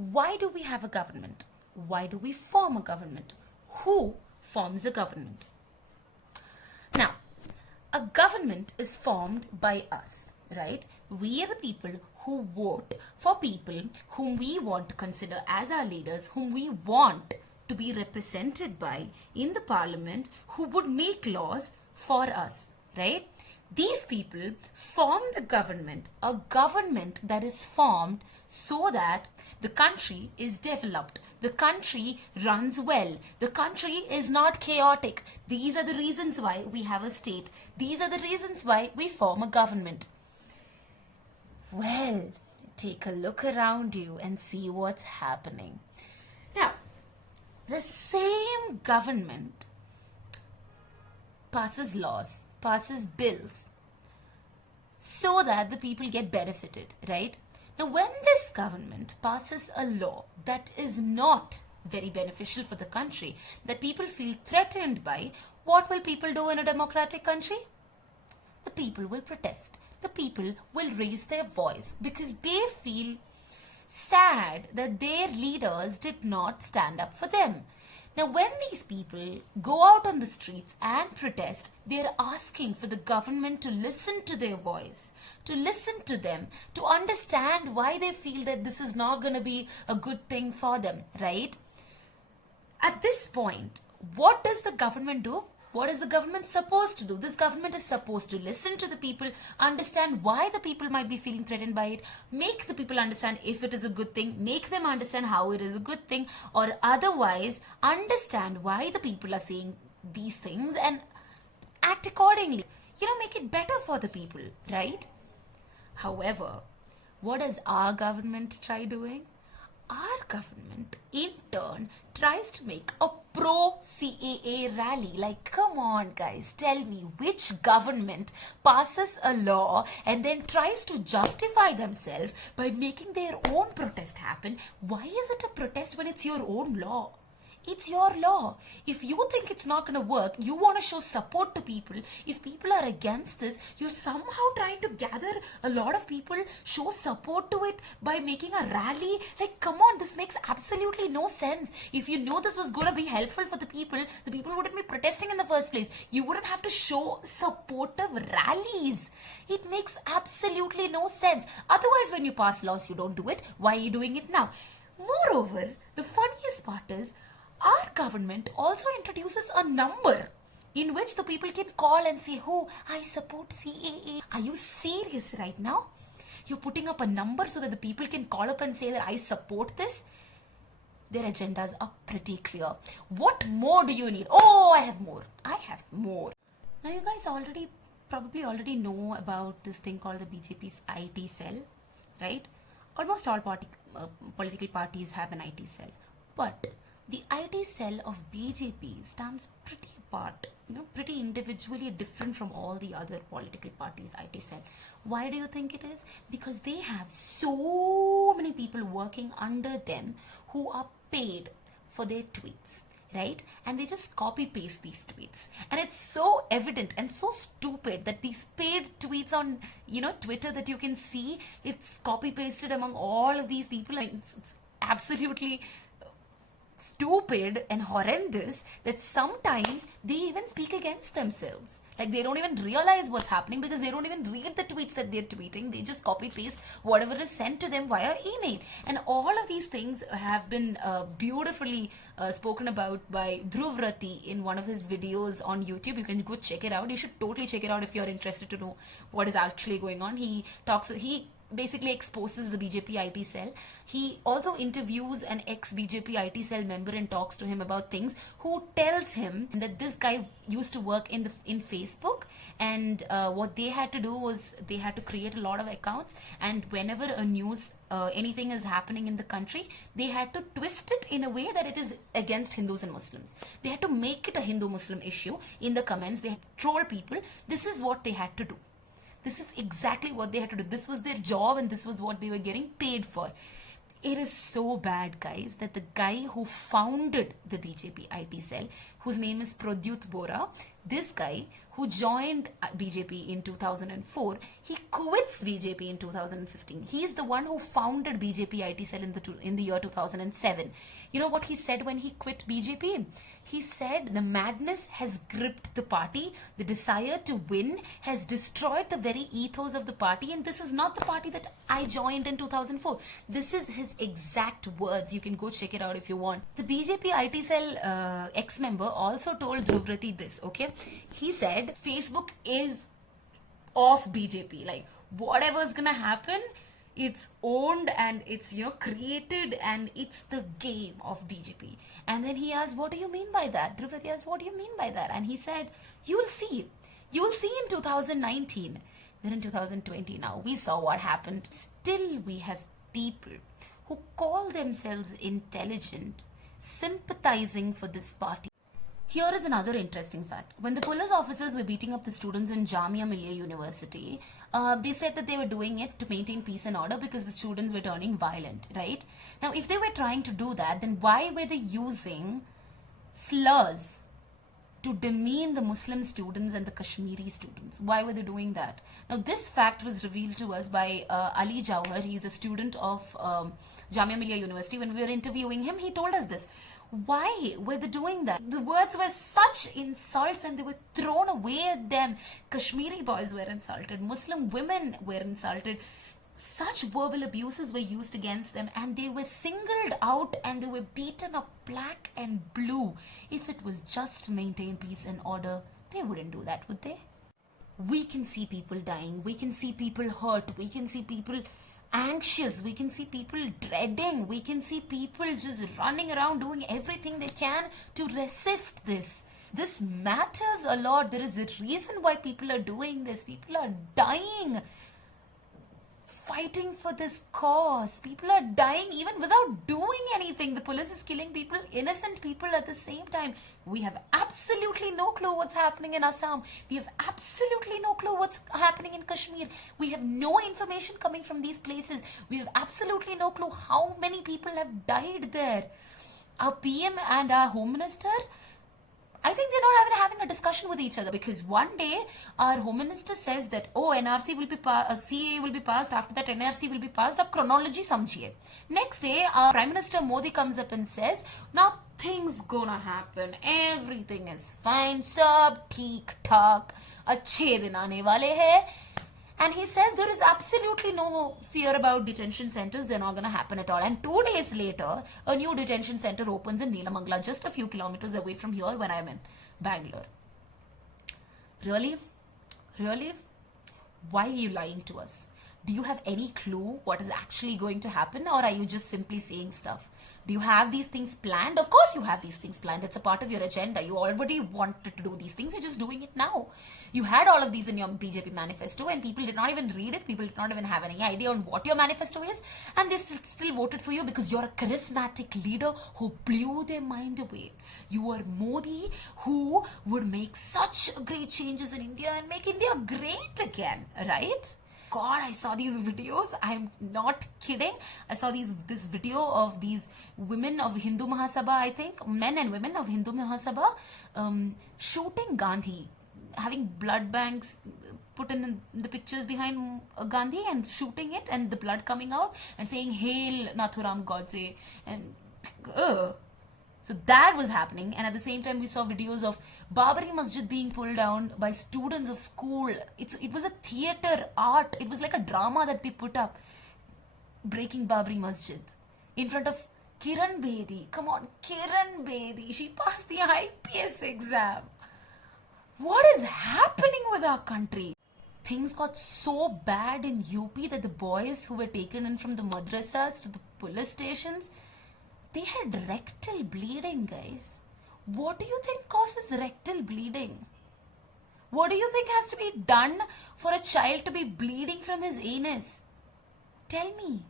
Why do we have a government? Why do we form a government? Who forms a government? Now, a government is formed by us, right? We are the people who vote for people whom we want to consider as our leaders, whom we want to be represented by in the parliament, who would make laws for us, right? These people form the government, a government that is formed so that the country is developed, the country runs well, the country is not chaotic. These are the reasons why we have a state. These are the reasons why we form a government. Well, take a look around you and see what's happening. Now, the same government passes laws, passes bills, so that the people get benefited, right? Now, when this government passes a law that is not very beneficial for the country, that people feel threatened by, what will people do in a democratic country? The people will protest. The people will raise their voice because they feel sad that their leaders did not stand up for them. Now, when these people go out on the streets and protest, they're asking for the government to listen to their voice, to listen to them, to understand why they feel that this is not going to be a good thing for them, right? At this point, what does the government do? What is the government supposed to do? This government is supposed to listen to the people, understand why the people might be feeling threatened by it, make the people understand if it is a good thing, make them understand how it is a good thing, or otherwise understand why the people are saying these things and act accordingly. Make it better for the people, right? However, what does our government try doing? Our government, in turn, tries to make a pro-CAA rally. Like, come on, guys, tell me which government passes a law and then tries to justify themselves by making their own protest happen. Why is it a protest when it's your own law? It's your law. If you think it's not going to work, you want to show support to people. If people are against this, you're somehow trying to gather a lot of people, show support to it by making a rally. Like, come on, this makes absolutely no sense. If you know this was going to be helpful for the people wouldn't be protesting in the first place. You wouldn't have to show supportive rallies. It makes absolutely no sense. Otherwise, when you pass laws, you don't do it. Why are you doing it now? Moreover, the funniest part is, our government also introduces a number in which the people can call and say, oh, I support CAA. Are you serious right now? You're putting up a number so that the people can call up and say that I support this? Their agendas are pretty clear. What more do you need? Oh, I have more. I have more. Now, you guys probably already know about this thing called the BJP's IT cell, right? Almost all political parties have an IT cell. But the IT cell of BJP stands pretty apart, pretty individually different from all the other political parties' IT cell. Why do you think it is? Because they have so many people working under them who are paid for their tweets, right? And they just copy paste these tweets. And it's so evident and so stupid that these paid tweets on, Twitter that you can see, it's copy pasted among all of these people. And it's absolutely stupid and horrendous that sometimes they even speak against themselves. Like, they don't even realize what's happening because they don't even read the tweets that they're tweeting. They just copy paste whatever is sent to them via email. And all of these things have been beautifully spoken about by Dhruv Rati in one of his videos on YouTube. You can go check it out. You should totally check it out if you're interested to know what is actually going on. He basically exposes the BJP IT cell. He also interviews an ex-BJP IT cell member and talks to him about things, who tells him that this guy used to work in Facebook, and what they had to do was they had to create a lot of accounts, and whenever a news anything is happening in the country, they had to twist it in a way that it is against Hindus and Muslims. They had to make it a Hindu-Muslim issue in the comments. They had to troll people. This is what they had to do. This is exactly what they had to do. This was their job and this was what they were getting paid for. It is so bad, guys, that the guy who founded the BJP IT cell, whose name is Pradyut Bora, This guy who joined BJP in 2004, he quits BJP in 2015. He is the one who founded BJP IT cell in the year 2007. You know what he said when he quit BJP? He said the madness has gripped the party, the desire to win has destroyed the very ethos of the party, and this is not the party that I joined in 2004. This is his exact words. You can go check it out if you want. The BJP IT cell ex-member also told Dhruvrati this, okay? He said Facebook is of BJP. Like, whatever's gonna happen, it's owned and it's, created, and it's the game of BJP. And then he asked, what do you mean by that? Dhruvrati asked, what do you mean by that? And he said, you will see. You will see in 2019. We're in 2020 now. We saw what happened. Still, we have people who call themselves intelligent, sympathizing for this party. Here is another interesting fact. When the police officers were beating up the students in Jamia Millia University, they said that they were doing it to maintain peace and order because the students were turning violent, right? Now, if they were trying to do that, then why were they using slurs to demean the Muslim students and the Kashmiri students? Why were they doing that? Now, this fact was revealed to us by Ali Jauhar. He is a student of Jamia Millia University. When we were interviewing him, he told us this. Why were they doing that? The words were such insults and they were thrown away at them. Kashmiri boys were insulted. Muslim women were insulted. Such verbal abuses were used against them, and they were singled out and they were beaten up black and blue. If it was just to maintain peace and order, they wouldn't do that, would they? We can see people dying. We can see people hurt. We can see people anxious. We can see people dreading. We can see people just running around doing everything they can to resist this. This matters a lot. There is a reason why people are doing this. People are dying fighting for this cause. People are dying even without doing anything. The police is killing people, innocent people at the same time. We have absolutely no clue what's happening in Assam. We have absolutely no clue what's happening in Kashmir. We have no information coming from these places. We have absolutely no clue how many people have died there. Our PM and our Home Minister, I think they're not even having a discussion with each other, because one day our Home Minister says that, oh, NRC will be CAA will be passed, after that NRC will be passed, up chronology samjhiye. Next day, our Prime Minister Modi comes up and says, nothing's gonna happen, everything is fine, sab theek thak, achhe din aane wale hai. And he says there is absolutely no fear about detention centers. They're not going to happen at all. And 2 days later, a new detention center opens in Neelamangala, just a few kilometers away from here when I'm in Bangalore. Really? Really? Why are you lying to us? Do you have any clue what is actually going to happen, or are you just simply saying stuff? Do you have these things planned? Of course you have these things planned. It's a part of your agenda. You already wanted to do these things. You're just doing it now. You had all of these in your BJP manifesto, and people did not even read it. People did not even have any idea on what your manifesto is. And they still voted for you because you're a charismatic leader who blew their mind away. You are Modi, who would make such great changes in India and make India great again, right? God, I saw these videos. I'm not kidding. I saw this video of these women of Hindu Mahasabha, I think, men and women of Hindu Mahasabha, shooting Gandhi, having blood banks put in the pictures behind Gandhi and shooting it, and the blood coming out and saying, "Hail Nathuram Godse," and so that was happening. And at the same time, we saw videos of Babri Masjid being pulled down by students of school. It was a theater art. It was like a drama that they put up, breaking Babri Masjid in front of Kiran Bedi. Come on, Kiran Bedi. She passed the IPS exam. What is happening with our country? Things got so bad in UP that the boys who were taken in from the madrasas to the police stations, they had rectal bleeding, guys. What do you think causes rectal bleeding? What do you think has to be done for a child to be bleeding from his anus? Tell me.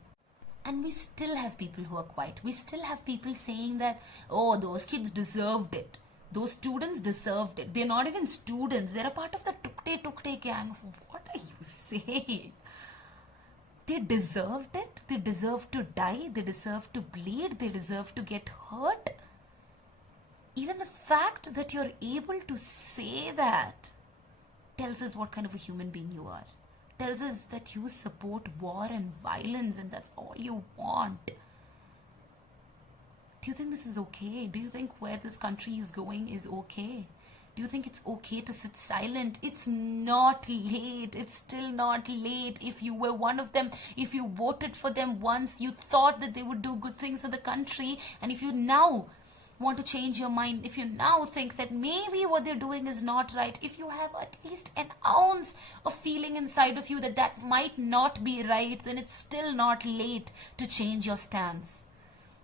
And we still have people who are quiet. We still have people saying that, oh, those kids deserved it. Those students deserved it. They're not even students. They're a part of the Tukte gang. What are you saying? They deserved it. They deserve to die. They deserve to bleed. They deserve to get hurt. Even the fact that you're able to say that tells us what kind of a human being you are. Tells us that you support war and violence and that's all you want. Do you think this is okay? Do you think where this country is going is okay? Do you think it's okay to sit silent? It's not late. It's still not late. If you were one of them, if you voted for them once, you thought that they would do good things for the country, and if you now want to change your mind, if you now think that maybe what they're doing is not right, if you have at least an ounce of feeling inside of you that that might not be right, then it's still not late to change your stance.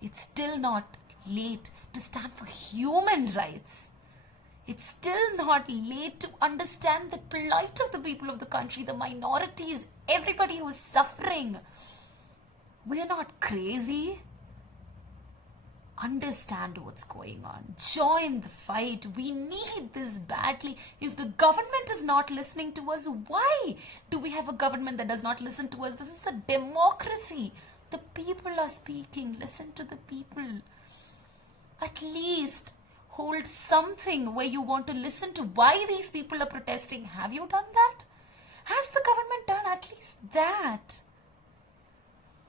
It's still not late to stand for human rights. It's still not late to understand the plight of the people of the country, the minorities, everybody who is suffering. We're not crazy. Understand what's going on. Join the fight. We need this badly. If the government is not listening to us, why do we have a government that does not listen to us? This is a democracy. The people are speaking. Listen to the people. At least hold something where you want to listen to why these people are protesting. Have you done that? Has the government done at least that?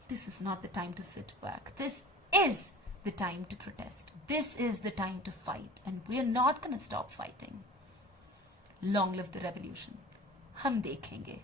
This is not the time to sit back. This is the time to protest. This is the time to fight. And we are not going to stop fighting. Long live the revolution. Hum dekhenge.